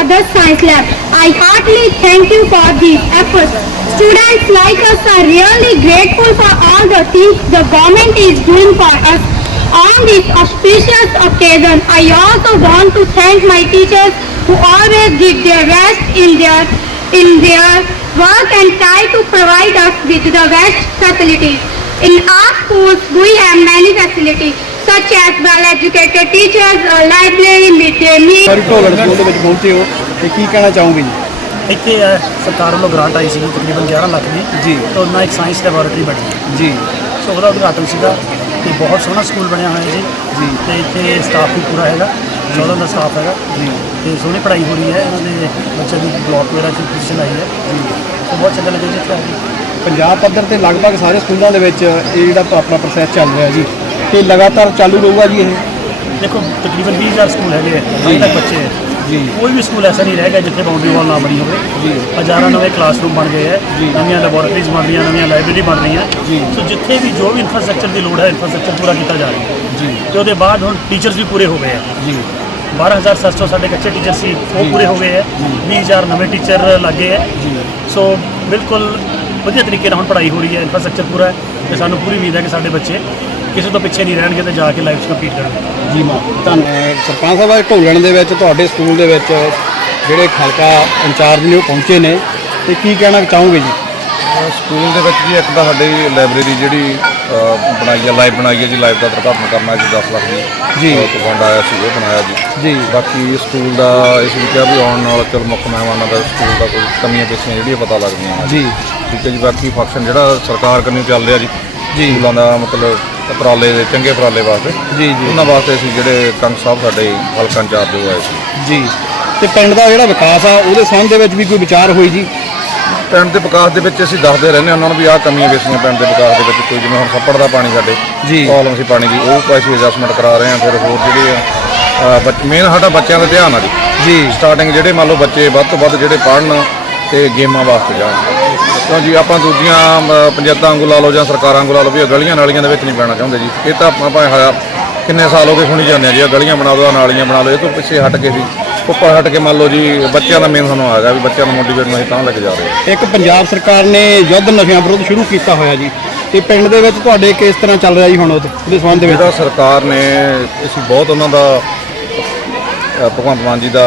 Father Science Lab. I heartily thank you for these efforts. Students like us are really grateful for all the things the government is doing for us. On this auspicious occasion, I also want to thank my teachers who always give their best in their in their work and try to provide us with the best facilities. In our schools, we have many facilities such as well-educated teachers, a library, midday meal. ਸਾਰੀ ਢੋਲਣ school ਦੇ ਵਿੱਚ ਪਹੁੰਚੇ ਹੋ ਤੇ ਕੀ ਕਹਿਣਾ ਚਾਹੋਗੇ ਜੀ? ਇੱਥੇ ਸਰਕਾਰ ਵੱਲੋਂ ਗ੍ਰਾਂਟ ਆਈ ਸੀ ਤਕਰੀਬਨ 11 ਲੱਖ ਦੀ ਜੀ। ਤੇ ਉਹਨਾਂ ਇੱਕ ਸਾਇੰਸ ਲੈਬੋਰੇਟਰੀ ਬਣੀ। ਜੀ। ਸੋ ਉਹਦਾ ਉਦਘਾਟਨ ਸੀਗਾ ਤੇ ਬਹੁਤ ਸੋਹਣਾ ਸਕੂਲ ਬਣਿਆ ਹੋਇਆ ਜੀ। ਜੀ। ਤੇ ਇੱਥੇ ਸਟਾਫ ਵੀ ਪੂਰਾ ਹੈਗਾ 14 ਦਾ ਸਟਾਫ ਹੈਗਾ। ਜੀ। ਤੇ ਸੋਹਣੀ ਪੜ੍ਹਾਈ ਹੋ ਰਹੀ ਹੈ ਇਹਨਾਂ ਦੇ ਬੱਚਿਆਂ ਦੀ ਬਲੌਕ ਵਗੈਰਾ ਚ ਪੋਜੀਸ਼ਨ ਆਈ ਹੈ। ਸੋ ਬਹੁਤ ਚੰਗਾ ਲੱਗਿਆ ਜੀ ਇੱਥੇ ਆ ਕੇ। ਪੰਜਾਬ ਪੱਧਰ ਤੇ ਲਗਭਗ ਸਾਰੇ ਸਕੂਲਾਂ ਦੇ ਵਿੱਚ ਇਹ ਜਿਹੜਾ ਆਪਣਾ ਪ੍ਰੋਸੈਸ ਚੱਲ ਰਿਹਾ ਜੀ। ਤੇ ਲਗਾਤਾਰ ਚਾਲੂ ਰਹੂਗਾ ਜੀ ਇਹ। ਦੇਖੋ ਤਕਰੀਬਨ 20000 ਸਕੂਲ ਹੈਗੇ ਆ ਅਜੇ ਤੱਕ ਬੱਚੇ ਹੈ ਜੀ। ਕੋਈ ਵੀ ਸਕੂਲ ਐਸਾ ਨਹੀਂ ਰਹਿ ਗਿਆ ਜਿੱਥੇ ਬਾਉਂਡਰੀ ਵਾਲ ਨਾ ਬਣੀ ਹੋਵੇ। ਜੀ। ਹਜ਼ਾਰਾਂ ਨਵੇਂ ਕਲਾਸਰੂਮ ਬਣ ਗਏ ਹੈ। ਨਵੀਆਂ ਲੈਬੋਰੇਟਰੀਜ਼ ਬਣ ਰਹੀਆਂ ਨਵੀਆਂ ਲਾਇਬ੍ਰੇਰੀ ਬਣ ਰਹੀਆਂ। ਸੋ ਜਿੱਥੇ ਵੀ ਜੋ ਵੀ ਇਨਫਰਾਸਟ੍ਰਕਚਰ ਦੀ ਲੋੜ ਹੈ ਇਨਫਰਾਸਟ੍ਰਕਚਰ ਪੂਰਾ ਕੀਤਾ ਜਾ ਰਿਹਾ। ਹੈ ਜੀ। ਤੇ ਉਹਦੇ ਬਾਅਦ ਹੁਣ ਟੀਚਰਸ ਵੀ ਪੂਰੇ ਹੋ ਗਏ ਹੈ ਜੀ। 12700 ਸਾਡੇ ਕੱਚੇ ਟੀਚਰ ਸੀ ਉਹ ਪੂਰੇ ਹੋ ਗਏ ਹੈ 20000 ਨਵੇਂ ਟੀਚਰ ਲੱਗੇ ਹੈ ਜੀ। ਸੋ ਬਿਲਕੁਲ ਵਧੀਆ ਤਰੀਕੇ ਨਾਲ ਹੁਣ ਪੜ੍ਹਾਈ ਹੋ ਰਹੀ ਹੈ ਇਨਫਰਾਸਟ੍ਰਕਚਰ ਪੂਰਾ ਹੈ। ਤੇ ਸਾਨੂੰ ਪੂਰੀ ਉਮੀਦ ਹੈ ਕਿ ਸਾਡੇ ਬੱਚੇ ਕਿਸੇ ਤੋਂ ਪਿੱਛੇ ਨਹੀਂ ਰਹਿਣਗੇ ਤੇ ਜਾ ਕੇ ਲਾਈਫ 'ਚ ਕੰਪੀਟ ਕਰਨਗੇ। ਜੀ ਮਾਂ ਧੰਨਵਾਦ ਸਰਪੰਚ ਸਾਹਿਬ ਅੱਜ ਢੋਲਣ ਦੇ ਵਿੱਚ ਤੁਹਾਡੇ ਸਕੂਲ ਦੇ ਵਿੱਚ ਜਿਹੜੇ ਖਲਕਾ ਇੰਚਾਰਜ ਨੇ ਉਹ ਪਹੁੰਚੇ ਨੇ। ਤੇ ਕੀ ਕਹਿਣਾ ਚਾਹੋਗੇ ਜੀ? ਸਕੂਲ ਦੇ ਵਿੱਚ ਜੀ ਇੱਕ ਤਾਂ ਸਾਡੀ ਲਾਇਬ੍ਰੇਰੀ ਜਿਹੜੀ ਬਣਾਈ ਹੈ ਲਾਈਵ ਬਣਾਈ ਹੈ ਜੀ ਲਾਈਵ ਦਾ ਉਦਘਾਟਨ ਕਰਨਾ ਜੀ 10 ਲੱਖ ਦੀ ਜੀ। ਫੰਡ ਆਇਆ ਸੀ ਉਹ ਬਣਾਇਆ ਜੀ। ਜੀ। ਬਾਕੀ ਸਕੂਲ ਦਾ ਇਸ ਵਿੱਚ ਕਿਹਾ ਵੀ ਆਉਣ ਨਾਲ ਚਲ ਮੁੱਖ ਮਹਿਮਾਨਾਂ ਦਾ ਸਕੂਲ ਦਾ ਕੋਈ ਕਮੀਆਂ ਪੇਸ਼ੀਆਂ ਜਿਹੜੀਆਂ ਪਤਾ ਲੱਗਦੀਆਂ ਨੇ। ਜੀ। ਠੀਕ ਹੈ ਜੀ ਬਾਕੀ ਫੰਕਸ਼ਨ ਜਿਹੜਾ ਸਰਕਾਰ ਕੰਨੀ ਚੱਲ ਰਿਹਾ ਜੀ ਜੀ। ਸਕੂਲਾਂ ਦਾ ਮਤਲਬ ਉਪਰਾਲੇ ਦੇ ਚੰਗੇ ਉਪਰਾਲੇ ਵਾਸਤੇ। ਜੀ, ਜੀ। ਉਹਨਾਂ ਵਾਸਤੇ ਅਸੀਂ ਜਿਹੜੇ ਕੰਗ ਸਾਹਿਬ ਸਾਡੇ ਹਲਕਾ ਇੰਚਾਰਜ ਉਹ ਆਏ ਸੀ। ਜੀ। ਤੇ ਪਿੰਡ ਦਾ ਜਿਹੜਾ ਵਿਕਾਸ ਆ ਉਹਦੇ ਸੰਬੰਧ ਦੇ ਵਿੱਚ ਵੀ ਕੋਈ ਵਿਚਾਰ ਹੋਈ ਜੀ? ਪਿੰਡ ਦੇ ਵਿਕਾਸ ਦੇ ਵਿੱਚ ਅਸੀਂ ਦੱਸਦੇ ਰਹਿੰਦੇ ਹਾਂ ਉਹਨਾਂ ਨੂੰ ਵੀ ਆਹ ਕਮੀਆਂ ਵੇਸੀਆਂ ਪਿੰਡ ਦੇ ਵਿਕਾਸ ਦੇ ਵਿੱਚ। ਕੋਈ ਜਿਵੇਂ ਹੁਣ ਛੱਪੜ ਦਾ ਪਾਣੀ ਸਾਡੇ ਜੀ। ਪ੍ਰੋਬਲਮ ਸੀ ਪਾਣੀ ਦੀ ਉਹ ਅਸੀਂ ਐਡਜਸਟਮੈਂਟ ਕਰਾ ਰਹੇ ਹਾਂ ਫਿਰ ਹੋਰ ਜਿਹੜੇ ਆ ਮੇਨ ਸਾਡਾ ਬੱਚਿਆਂ ਦਾ ਧਿਆਨ ਆ ਜੀ। ਜੀ। ਸਟਾਰਟਿੰਗ ਜਿਹੜੇ ਮੰਨ ਲਓ ਬੱਚੇ ਵੱਧ ਤੋਂ ਵੱਧ ਜਿਹੜੇ ਪੜ੍ਹਨ ਤੇ ਗੇਮਾਂ ਵਾਸਤੇ ਜਾਣ। ਕਿਉਂ ਜੀ ਆਪਾਂ ਦੂਜੀਆਂ ਅ, ਪੰਚਾਇਤਾਂ ਵਾਂਗੂ ਲਾ ਲਓ ਜਾਂ ਸਰਕਾਰਾਂ ਵਾਂਗੂ ਲਾ ਲਓ ਵੀ ਇਹ ਗਲੀਆਂ ਨਾਲੀਆਂ ਦੇ ਵਿੱਚ ਨਹੀਂ ਪੈਣਾ ਚਾਹੁੰਦੇ ਜੀ। ਇਹ ਤਾਂ ਆਪਾਂ ਹਾਇਆ ਕਿੰਨੇ ਸਾਲ ਹੋ ਗਏ ਸੁਣੀ ਜਾਂਦੇ ਆ ਜੀ ਆਹ ਗਲੀਆਂ ਬਣਾ ਦਿਓ ਆਹ ਨਾਲੀਆਂ ਬਣਾ ਲਓ ਇਹ ਤੋਂ ਪਿੱਛੇ ਹਟ ਕੇ ਸੀ ਉੱਪਰ ਹਟ ਕੇ ਮੰਨ ਲਓ ਜੀ ਬੱਚਿਆਂ ਦਾ ਮੇਨ ਸਾਨੂੰ ਆਗਾ ਵੀ ਬੱਚਿਆਂ ਨੂੰ ਮੋਟੀਵੇਟ ਨਹੀਂ ਤਾਂ ਲੈ ਕੇ ਜਾ ਰਹੇ ਹਾਂ। ਇੱਕ ਪੰਜਾਬ ਸਰਕਾਰ ਨੇ ਯੁੱਧ ਨਸ਼ਿਆਂ ਵਿਰੁੱਧ ਸ਼ੁਰੂ ਕੀਤਾ ਹੋਇਆ ਜੀ। ਤੇ ਪਿੰਡ ਦੇ ਵਿੱਚ ਤੁਹਾਡੇ ਕਿਸ ਤਰ੍ਹਾਂ ਚੱਲ ਰਿਹਾ ਜੀ ਹੁਣ ਉਹਦੇ ਉਹਦੇ ਸੰਬੰਧ ਦੇ ਵਿੱਚ? ਜਿਹੜਾ ਸਰਕਾਰ ਨੇ ਅਸੀਂ ਬਹੁਤ ਉਹਨਾਂ ਦਾ ਭਗਵੰਤ ਮਾਨ ਜੀ ਦਾ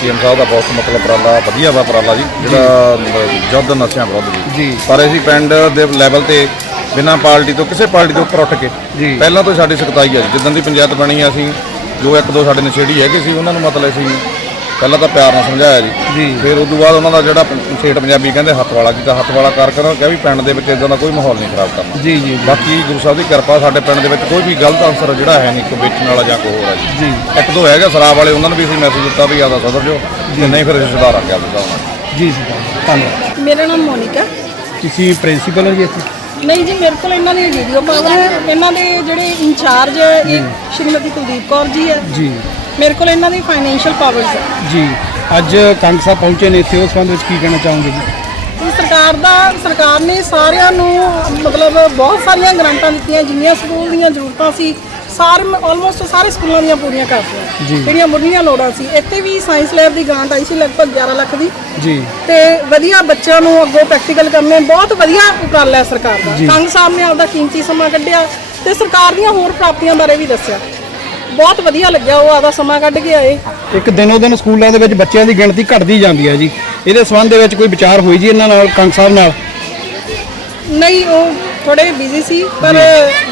ਸੀਐਮ ਸਾਹਿਬ ਦਾ ਬਹੁਤ ਮਤਲਬ ਉਪਰਾਲਾ ਵਧੀਆ ਵਾ ਉਪਰਾਲਾ ਜੀ ਜਿਹੜਾ ਯੁੱਧ ਨਸ਼ਿਆਂ ਵਿਰੁੱਧ ਜੀ। ਪਰ ਅਸੀਂ ਪਿੰਡ ਦੇ ਲੈਵਲ ਤੇ ਬਿਨਾਂ ਪਾਰਟੀ ਤੋਂ ਕਿਸੇ ਪਾਰਟੀ ਤੋਂ ਉੱਪਰ ਉੱਠ ਕੇ। ਪਹਿਲਾਂ ਤੋਂ ਸਾਡੀ ਸਖਤਾਈ ਹੈ ਜਿੱਦਾਂ ਦੀ ਪੰਚਾਇਤ ਬਣੀ ਆ ਅਸੀਂ ਜੋ ਇੱਕ ਦੋ ਸਾਡੇ ਨਸ਼ੇੜੀ ਹੈਗੇ ਸੀ ਉਹਨਾਂ ਨੂੰ ਮਤਲਬ ਅਸੀਂ ਪਹਿਲਾਂ ਤਾਂ ਪਿਆਰ ਨਾਲ ਸਮਝਾਇਆ ਜੀ। ਜੀ। ਫਿਰ ਉਸ ਤੋਂ ਬਾਅਦ ਉਹਨਾਂ ਦਾ ਜਿਹੜਾ ਸੇਠ ਪੰਜਾਬੀ ਕਹਿੰਦੇ ਹੱਥ ਵਾਲਾ ਕੀਤਾ ਹੱਥ ਵਾਲਾ ਕਰ ਕਰ ਕਿਹਾ ਵੀ ਪਿੰਡ ਦੇ ਵਿੱਚ ਇਦਾਂ ਦਾ ਕੋਈ ਮਾਹੌਲ ਨਹੀਂ ਖਰਾਬ ਕਰਨਾ। ਜੀ ਜੀ ਬਾਕੀ ਗੁਰੂ ਸਾਹਿਬ ਦੀ ਕਿਰਪਾ ਸਾਡੇ ਪਿੰਡ ਦੇ ਵਿੱਚ ਕੋਈ ਵੀ ਗਲਤ ਅਨਸਰ ਜਿਹੜਾ ਹੈ ਨਹੀਂ ਕੋਈ ਵੇਚਣ ਵਾਲਾ ਜਾਂ ਕੋਈ ਹੋਰ ਹੈ ਜੀ। ਇੱਕ ਦੋ ਹੈਗਾ ਸ਼ਰਾਬ ਵਾਲੇ ਉਹਨਾਂ ਨੂੰ ਵੀ ਅਸੀਂ ਮੈਸੇਜ ਦਿੱਤਾ ਵੀ ਆਦਾ ਸੁਧਰ ਜਾਓ ਜੇ। ਨਹੀਂ ਫਿਰ ਅਸੀਂ ਸੁਧਾਰਾਂਗੇ ਆਪਦਾ ਉਹਨਾਂ ਜੀ ਜੀ ਧੰਨਵਾਦ। ਮੇਰਾ ਨਾਮ ਮੋਨਿਕਾ। ਤੁਸੀਂ ਪ੍ਰਿੰਸੀਪਲ ਹੋ ਜੀ ਇੱਥੇ? ਨਹੀਂ ਜੀ ਮੇਰੇ ਕੋਲ ਇਹਨਾਂ ਦੀ ਵੀਡੀਓ ਪਾਵਰ ਹੈ ਇਹਨਾਂ ਦੇ ਜਿਹੜੇ ਇੰਚਾਰਜ ਇਹ ਸ਼੍ਰੀਮਤੀ ਕੁਲਦੀਪ ਕੌਰ ਜੀ ਹੈ। ਜੀ। ਮੇਰੇ ਕੋਲ ਇਹਨਾਂ ਦੀ ਫਾਈਨੈਂਸ਼ੀਅਲ ਪਾਵਰਸ ਹੈ ਜੀ ਅੱਜ ਕੰਗ ਸਾਹਿਬ ਪਹੁੰਚੇ ਨੇ ਇੱਥੇ ਉਸ ਸੰਬੰਧ ਵਿੱਚ ਕੀ ਕਹਿਣਾ ਚਾਹੋਗੇ ਜੀ? ਤੇ ਸਰਕਾਰ ਦਾ ਸਰਕਾਰ ਨੇ ਸਾਰਿਆਂ ਨੂੰ ਮਤਲਬ ਬਹੁਤ ਸਾਰੀਆਂ ਗ੍ਰਾਂਟਾਂ ਦਿੱਤੀਆਂ ਜਿੰਨੀਆਂ ਸਕੂਲ ਦੀਆਂ ਜ਼ਰੂਰਤਾਂ ਸੀ ਸਾਰੇ ਆਲਮੋਸਟ ਸਾਰੇ ਸਕੂਲਾਂ ਦੀਆਂ ਪੂਰੀਆਂ ਕਰਤੀਆਂ। ਜਿਹੜੀਆਂ ਮੁੱਢਲੀਆਂ ਲੋੜਾਂ ਸੀ ਇੱਥੇ ਵੀ ਸਾਇੰਸ ਲੈਬ ਦੀ ਗ੍ਰਾਂਟ ਆਈ ਸੀ ਲਗਭਗ 11 ਲੱਖ ਦੀ। ਜੀ। ਤੇ ਵਧੀਆ ਬੱਚਿਆਂ ਨੂੰ ਅੱਗੋਂ ਪ੍ਰੈਕਟੀਕਲ ਕਰਨੇ ਬਹੁਤ ਵਧੀਆ ਉਪਰਾਲਾ ਹੈ ਸਰਕਾਰ ਦਾ। ਕੰਗ ਸਾਹਿਬ ਨੇ ਆਪਦਾ ਕੀਮਤੀ ਸਮਾਂ ਕੱਢਿਆ ਤੇ ਸਰਕਾਰ ਦੀਆਂ ਹੋਰ ਪ੍ਰਾਪਤੀਆਂ ਬਾਰੇ ਵੀ ਦੱਸਿਆ। ਬਹੁਤ ਵਧੀਆ ਲੱਗਿਆ ਉਹ ਆਪਦਾ ਸਮਾਂ ਕੱਢ ਕੇ ਆਏ ਇੱਕ ਦਿਨੋਂ ਦਿਨ ਸਕੂਲਾਂ ਦੇ ਵਿੱਚ ਬੱਚਿਆਂ ਦੀ ਗਿਣਤੀ ਘਟਦੀ ਜਾਂਦੀ ਹੈ ਜੀ ਇਹਦੇ ਸੰਬੰਧ ਦੇ ਵਿੱਚ ਕੋਈ ਵਿਚਾਰ ਹੋਈ ਜੀ ਇਹਨਾਂ ਨਾਲ ਕੰਗ ਸਾਹਿਬ ਨਾਲ ਨਹੀਂ ਉਹ ਥੋੜੇ ਬਿਜ਼ੀ ਸੀ ਪਰ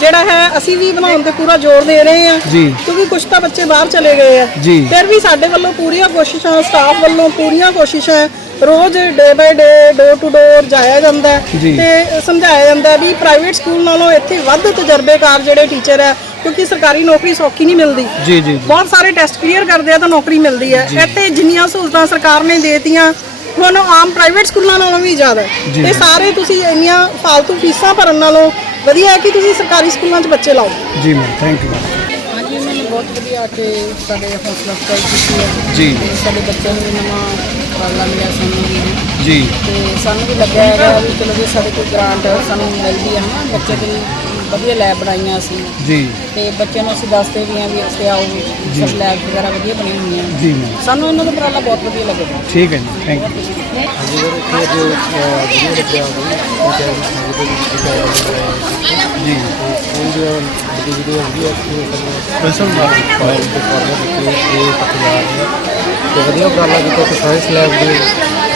ਜਿਹੜਾ ਹੈ ਅਸੀਂ ਵੀ ਬਣਾਉਣ ਤੇ ਪੂਰਾ ਜ਼ੋਰ ਦੇ ਰਹੇ ਹਾਂ ਜੀ। ਕਿਉਂਕਿ ਕੁਝ ਤਾਂ ਬੱਚੇ ਬਾਹਰ ਚਲੇ ਗਏ ਆ ਜੀ। ਫਿਰ ਵੀ ਸਾਡੇ ਵੱਲੋਂ ਪੂਰੀਆਂ ਕੋਸ਼ਿਸ਼ਾਂ ਸਟਾਫ ਵੱਲੋਂ ਪੂਰੀਆਂ ਕੋਸ਼ਿਸ਼ਾਂ ਹੈ। ਰੋਜ਼ day by day door to door ਜਾਇਆ ਜਾਂਦਾ ਹੈ ਜੀ। ਤੇ ਸਮਝਾਇਆ ਜਾਂਦਾ ਹੈ ਵੀ ਪ੍ਰਾਈਵੇਟ ਸਕੂਲ ਨਾਲੋਂ ਇੱਥੇ ਵੱਧ ਤਜਰਬੇਕਾਰ ਜਿਹੜੇ ਟੀਚਰ ਹੈ ਕਿਉਂਕਿ ਸਰਕਾਰੀ ਨੌਕਰੀ ਸੌਖੀ ਨਹੀਂ ਮਿਲਦੀ। ਜੀ ਜੀ ਬਹੁਤ ਸਾਰੇ ਟੈਸਟ ਕਲੀਅਰ ਕਰਦੇ ਆ ਤਾਂ ਨੌਕਰੀ ਮਿਲਦੀ ਹੈ। ਇੱਥੇ ਜਿੰਨੀਆਂ ਸਹੂਲਤਾਂ ਸਰਕਾਰ ਨੇ ਦੇਤੀਆਂ ਹੁਣ ਆਮ ਪ੍ਰਾਈਵੇਟ ਸਕੂਲਾਂ ਨਾਲੋਂ ਵੀ ਜ਼ਿਆਦਾ। ਤੇ ਸਾਰੇ ਤੁਸੀਂ ਇੰਨੀਆਂ ਫालतू ਫੀਸਾਂ ਭਰਨ ਨਾਲੋਂ ਵਧੀਆ ਹੈ ਕਿ ਤੁਸੀਂ ਸਰਕਾਰੀ ਸਕੂਲਾਂ 'ਚ ਬੱਚੇ ਲਾਓ? ਜੀ ਮੈਮ ਥੈਂਕ ਯੂ ਹਾਂਜੀ ਮੈਨੂੰ ਬਹੁਤ ਵਧੀਆ ਆ ਕੇ ਸਾਡੇ ਹੌਸਲਾ ਅਫਜ਼ਾਈ ਕੀਤੀ ਹੈ। ਜੀ। ਤੇ ਸਾਡੇ ਬੱਚਿਆਂ ਨੂੰ ਵੀ ਨਵਾਂ ਉਪਰਾਲਾ ਮਿਲਿਆ ਸਾਨੂੰ ਵੀ। ਜੀ। ਤੇ ਸਾਨੂੰ ਵੀ ਲੱਗਿਆ ਹੈਗਾ ਵੀ ਚਲੋ ਜੇ ਸਾਡੇ ਕੋਈ ਗ੍ਰਾਂਟ ਸਾਨੂੰ ਮਿਲਦੀ ਹੈ ਨਾ ਬੱਚੇ ਦੇ ਵਧੀਆ ਲੈਬ ਬਣਾਈਆਂ ਸੀ। ਜੀ। ਤੇ ਬੱਚਿਆਂ ਨੂੰ ਅਸੀਂ ਦੱਸਦੇ ਵੀ ਹਾਂ ਵੀ ਇੱਥੇ ਆਓ ਸਭ ਲੈਬ ਵਗੈਰਾ ਵਧੀਆ ਬਣੀਆਂ ਹੋਈਆਂ ਜੀ ਮੈਮ ਸਾਨੂੰ ਇਹਨਾਂ ਦਾ ਉਪਰਾਲਾ ਬਹੁਤ ਵਧੀਆ ਲੱਗਿਆ। ਠੀਕ ਹੈ ਜੀ ਥੈਂਕ ਯੂ ਜੀ। ਤੇ ਵਧੀਆ ਉਪਰਾਲਾ ਕੀਤਾ ਕਿ ਸਾਇੰਸ ਲੈਬ ਦੀ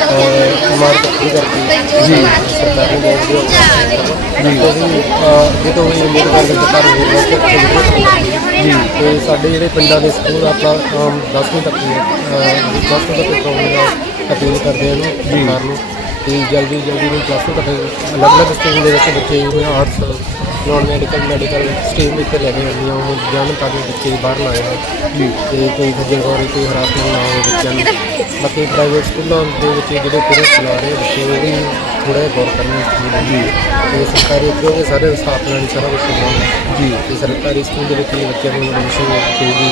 ਅਹ, ਇਮਾਰਤ ਖੜੀ ਕਰਤੀ ਜੀ। ਸਰਕਾਰ ਨੇ ਬਹੁਤ ਵਧੀਆ ਜੀ ਅਸੀਂ ਅਹ, ਜੇ। ਤੋਂ ਵੀ ਉਮੀਦ ਕਰਦੇ ਸਰਕਾਰ ਹੋਰ ਅੱਛੇ ਜੀ ਤੇ ਸਾਡੇ ਜਿਹੜੇ ਪਿੰਡਾਂ ਦੇ ਸਕੂਲ ਆਪਾਂ ਆਮ 10ਵੀਂ ਤੱਕ ਹੀ, ਅਹ, 10ਵੀਂ ਤੱਕ ਕਰਾਉਣ ਅਪੀਲ ਕਰਦੇ ਹਾਂ ਇਹਨੂੰ ਸਰਕਾਰ ਨੂੰ ਕਿ ਜਲਦੀ ਜਲਦੀ ਨੂੰ ਪਲੱਸ ਟੂ ਤੱਕ ਅਲੱਗ-ਅਲੱਗ ਸਟਰੀਮ ਦੇ ਵਿੱਚ ਬੱਚੇ ਜਿਵੇਂ arts non medical medical stream ਵਿੱਚ ਲੈ ਕੇ ਆਉਂਦੀਆਂ ਉਹ ਜਾਣ ਤਾਂ ਕਿ ਬੱਚੇ ਬਾਹਰ ਨਾ ਆਏ ਜੀ। ਤੇ ਕੋਈ ਖੱਜਲਖਵਾਰੀ ਕੋਈ ਹਰਾਸਮੈਂਟ ਨਾ ਹੋਵੇ ਬੱਚਿਆਂ ਨੂੰ। ਬਾਕੀ ਪ੍ਰਾਈਵੇਟ ਸਕੂਲਾਂ ਦੇ ਵਿੱਚ ਜਿਹੜੇ ਪੇਰੈਂਟਸ ਚਲਾ ਰਹੇ ਬੱਚੇ ਉਹ ਵੀ ਥੋੜਾ ਜਿਹਾ ਗੌਰ ਕਰਨਾ ਚਾਹੀਦਾ ਜੀ। ਤੇ ਸਰਕਾਰੀ ਕਿਉਂਕਿ ਸਾਰੇ ਸਾਥ ਨਾਲ ਸਾਰਾ ਕੁਝ ਕਰਵਾਉਣਾ ਜੀ। ਤੇ ਸਰਕਾਰੀ ਸਕੂਲ ਦੇ ਵਿੱਚ ਵੀ ਬੱਚਿਆਂ ਨੂੰ ਐਡਮਿਸ਼ਨ ਚਾਹੀਦੀ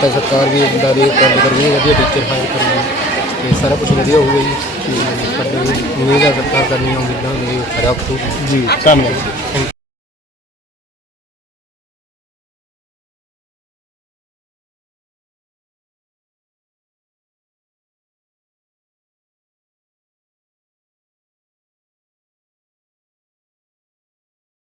ਤਾਂ ਸਰਕਾਰ ਵੀ ਇਦਾਂ ਦੇ ਕੰਮ ਕਰਨੀ ਵਧੀਆ ਟੀਚਰ ਹਾਇਰ ਕਰਨੀ ਤੇ ਸਾਰਾ ਕੁਝ ਵਧੀਆ ਹੋਊਗਾ ਜੀ। ਤੇ ਸਾਡੇ ਉਮੀਦ ਹੈ ਸਰਕਾਰ ਕਰਨੀ ਉਮੀਦਾਂ ਦੇ ਖਰਾਬ ਤੋਂ ਜੀ ਧੰਨਵਾਦ।